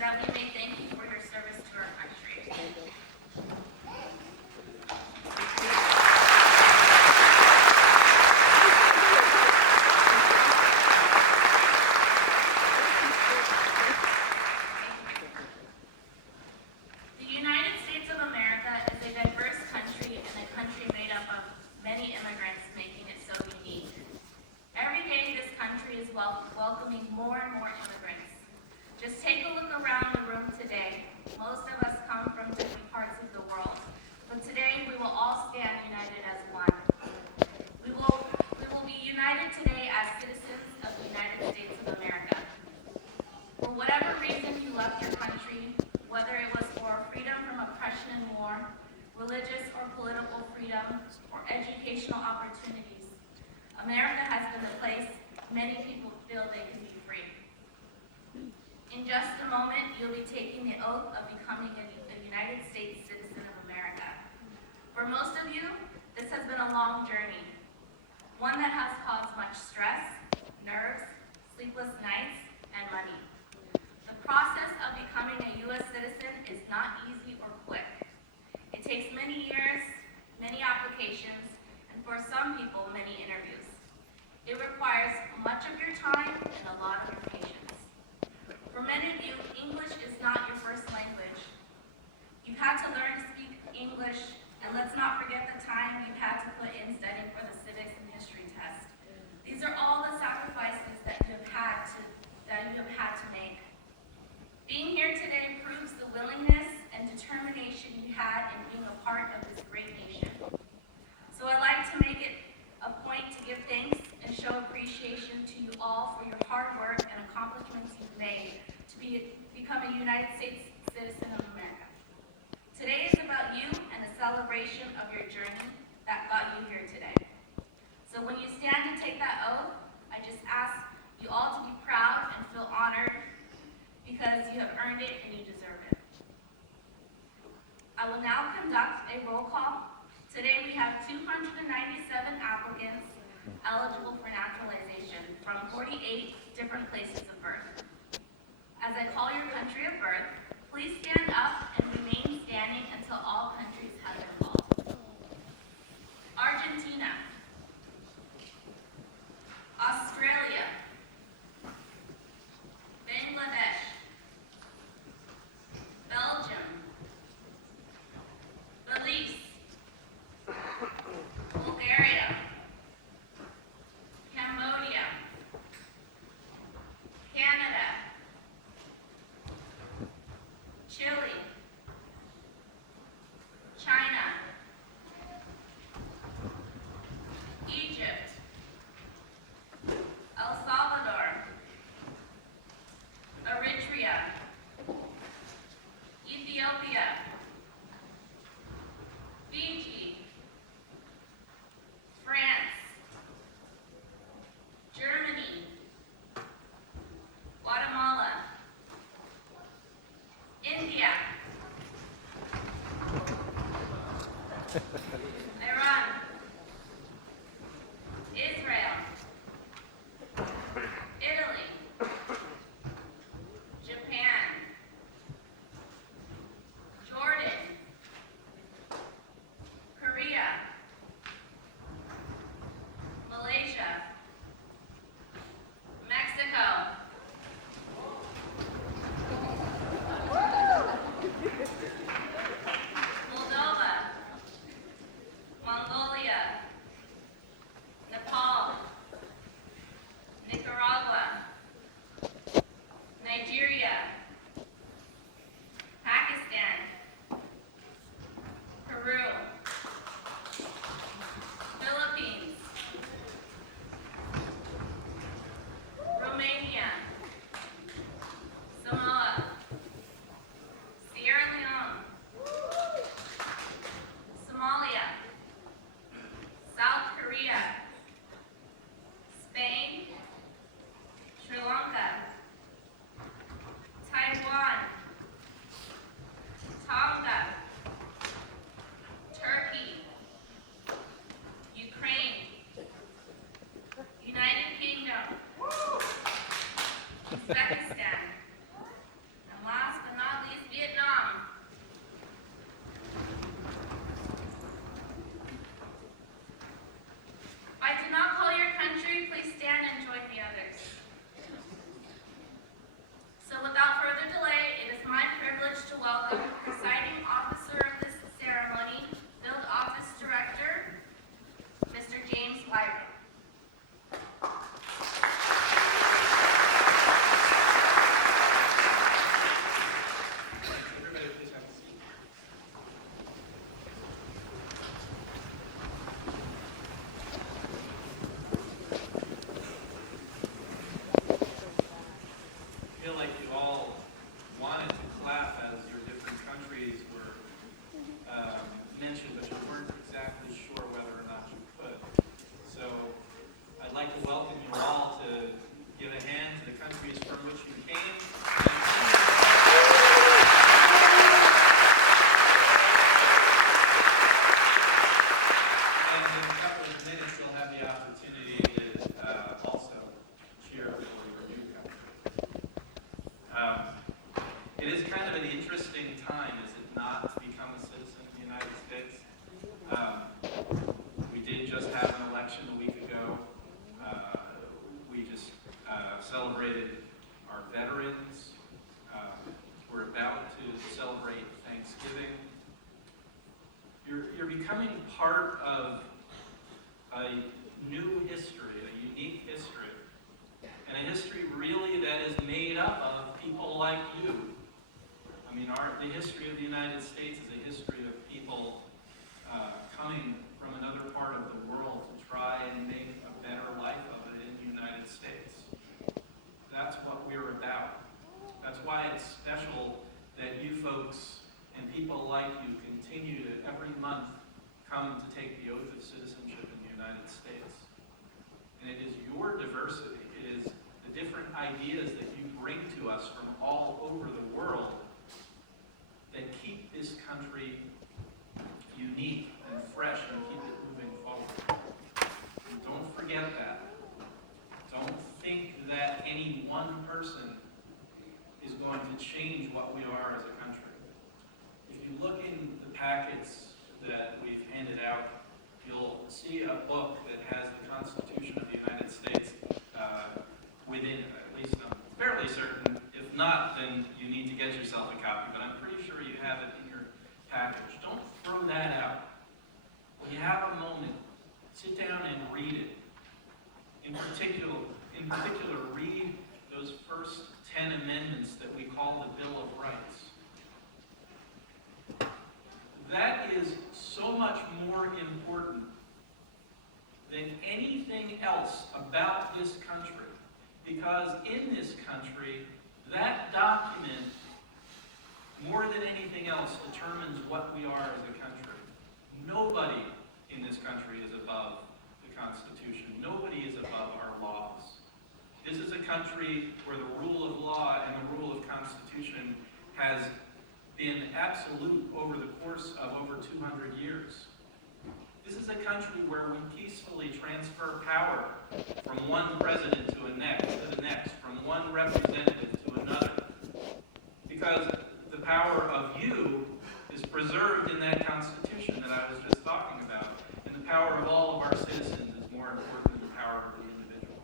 that we may thank you for your service to our country. The United States of America is a diverse country and a country made up of many immigrants, making it so unique. Every day, this country is welcoming more and more immigrants. Just take a look around the room today. Most of us come from different parts of the world, but today we will all stand united as one. We will be united today as citizens of the United States of America. For whatever reason you left your country, whether it was for freedom from oppression and war, religious or political freedom, or educational opportunities, America has been the place many people feel they can be free. In just a moment, you'll be taking the oath of becoming a United States citizen of America. For most of you, this has been a long journey, one that has caused much stress, nerves, sleepless nights, and money. The process of becoming a U.S. citizen is not easy or quick. It takes many years, many applications, and for some people, many interviews. It requires much of your time and a lot of your patience. For many of you, English is not your first language. You've had to learn to speak English, and let's not forget the time you've had to put in studying for the civics and history test. These are all the sacrifices that you have had to make. Being here today proves the willingness and determination you had in being a part of this great nation. So I'd like to make it a point to give thanks and show appreciation to you all for your hard work and accomplishments you've made to become a United States citizen of America. Today is about you and a celebration of your journey that got you here today. So when you stand to take that oath, I just ask you all to be proud and feel honored because you have earned it and you deserve it. I will now conduct a roll call. Today we have 297 applicants eligible for naturalization from 48 different places of birth. As I call your country of birth, please stand up and remain standing until all countries have been called. Argentina, Australia, Bangladesh, Belgium, Belize, Bulgaria, Cambodia, Canada, Chile, It is kind of an interesting time, is it not, to become a citizen of the United States? We did just have an election a week ago. We just celebrated our veterans. We're about to celebrate Thanksgiving. You're becoming part of a new history, a unique history, and a history really that is made up of people like you. I mean, the history of the United States is a history of people coming from another part of the world to try and make a better life of it in the United States. That's what we're about. That's why it's special that you folks and people like you continue to, every month, come to take the oath of citizenship in the United States. And it is your diversity, it is the different ideas that you bring to us from all over the world that keep this country unique and fresh and keep it moving forward. And don't forget that. Don't think that any one person is going to change what we are as a country. If you look in the packets that we've handed out, you'll see a book that has the Constitution of the United States within it. At least I'm fairly certain. If not, then you need to get yourself a copy, but I'm pretty sure you have it in your package. Don't throw that out. When you have a moment, sit down and read it. In particular, read those first 10 amendments that we call the Bill of Rights. That is so much more important than anything else about this country, because in this country, that document, more than anything else, determines what we are as a country. Nobody in this country is above the Constitution. Nobody is above our laws. This is a country where the rule of law and the rule of Constitution has been absolute over the course of over 200 years. This is a country where we peacefully transfer power from one president to the next, from one representative to another, because the power of you is preserved in that Constitution that I was just talking about, and the power of all of our citizens is more important than the power of the individual.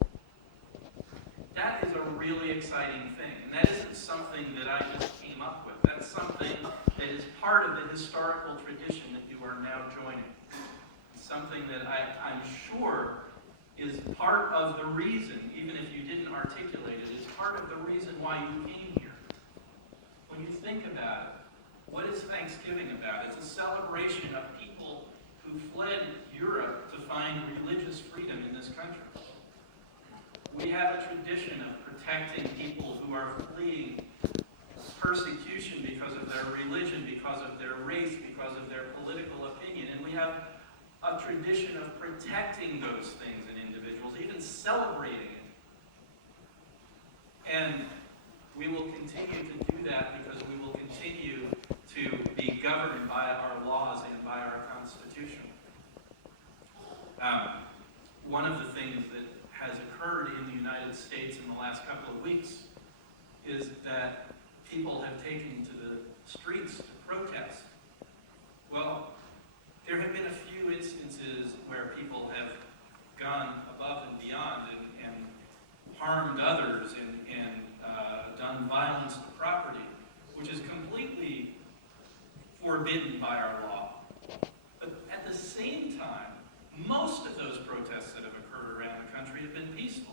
That is a really exciting thing, and that isn't something that I just came up with. That's something that is part of the historical tradition that you are now joining. It's something that I'm sure is part of the reason, even if you didn't articulate it, is part of the reason why you came here. When you think about it, what is Thanksgiving about? It's a celebration of people who fled Europe to find religious freedom in this country. We have a tradition of protecting people who are fleeing persecution because of their religion, because of their race, because of their political opinion. And we have a tradition of protecting those things in individuals, even celebrating it. And we will continue to do that because we will continue to be governed by our laws and by our Constitution. One of the things that has occurred in the United States in the last couple of weeks is that people have taken to the streets to protest. Well, there have been a few instances where people have gone above and beyond and harmed others and done violence to property, which is completely forbidden by our law. But at the same time, most of those protests that have occurred around the country have been peaceful.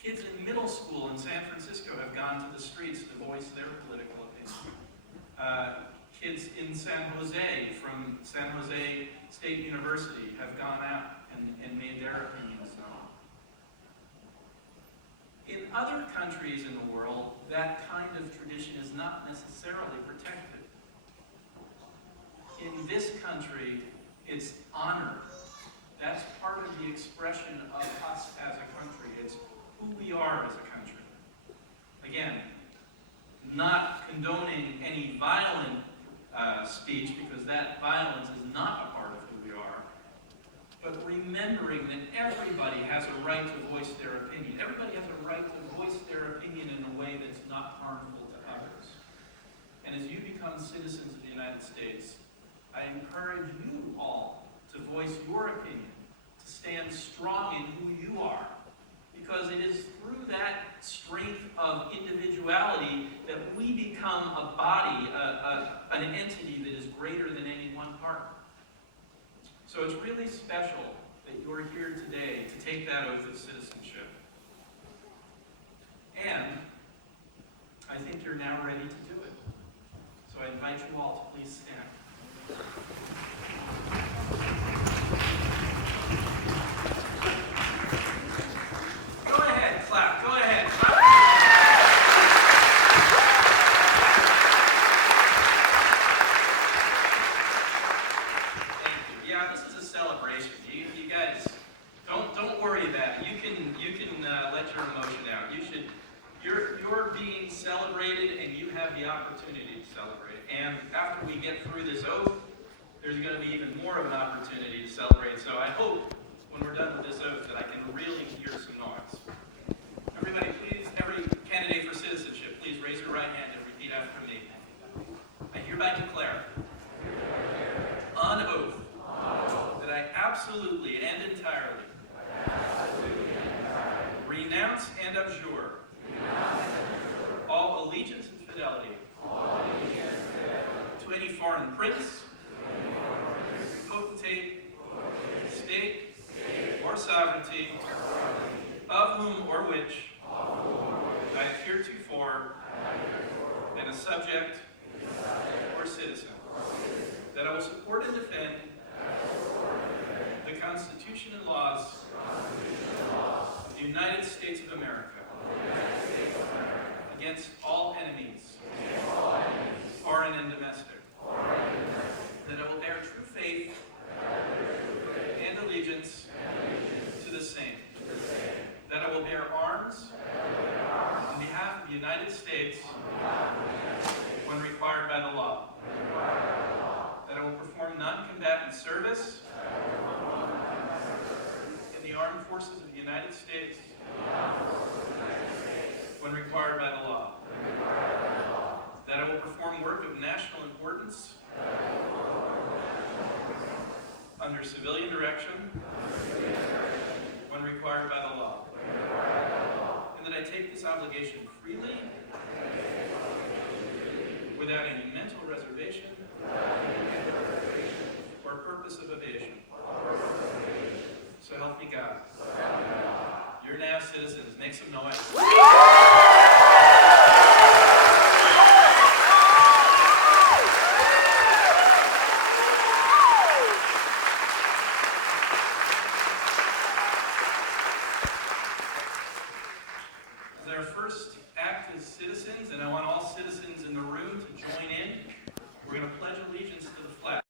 Kids in middle school in San Francisco have gone to the streets to voice their political opinion. Kids in San Jose from San Jose State University have gone out and made their opinions known. In other countries in the world, that kind of tradition is not necessarily protected. In this country, it's honored. That's part of the expression of us as a country. It's who we are as a country. Again, not condoning any violent speech, because that violence is not a part of who we are, but remembering that everybody has a right to voice their opinion. Everybody has a right to voice their opinion in a way that's not harmful to others. and as you become citizens of the United States, I encourage you all to voice your opinion, to stand strong in who you are, because it is through that strength of individuality that we become a body, an entity that is greater than any one part. So it's really special that you're here today to take that oath of citizenship. And I think you're now ready to do it. So I invite you all to please stand. Go ahead, clap. Go ahead, clap. Thank you. Yeah, this is a celebration. You guys, don't worry about it. You can let your emotion out. You're being celebrated, and you have the opportunity to celebrate. And after we get through this oath, there's going to be even more of an opportunity to celebrate. So I hope when we're done with this oath that I can really hear some noise. Everybody, please, every candidate for citizenship, please raise your right hand and repeat after me. I hereby declare on oath that I absolutely and entirely renounce and abjure all allegiance and fidelity to any foreign prince, potentate, state, or sovereignty, of whom or which I have heretofore been a subject or citizen, that I will support and defend the Constitution and laws of the United States of America against all enemies, foreign and domestic, that I will bear true faith and allegiance to the same, that I will bear arms on behalf of the United States when required by the law, that I will perform non-combatant service in the armed forces of the United States when required by the law, that I will perform work of national importance under civilian direction when required by the law, and that I take this obligation freely without any mental reservation or purpose of evasion. So help me God. You're now citizens. Make some noise. As our first act as citizens, and I want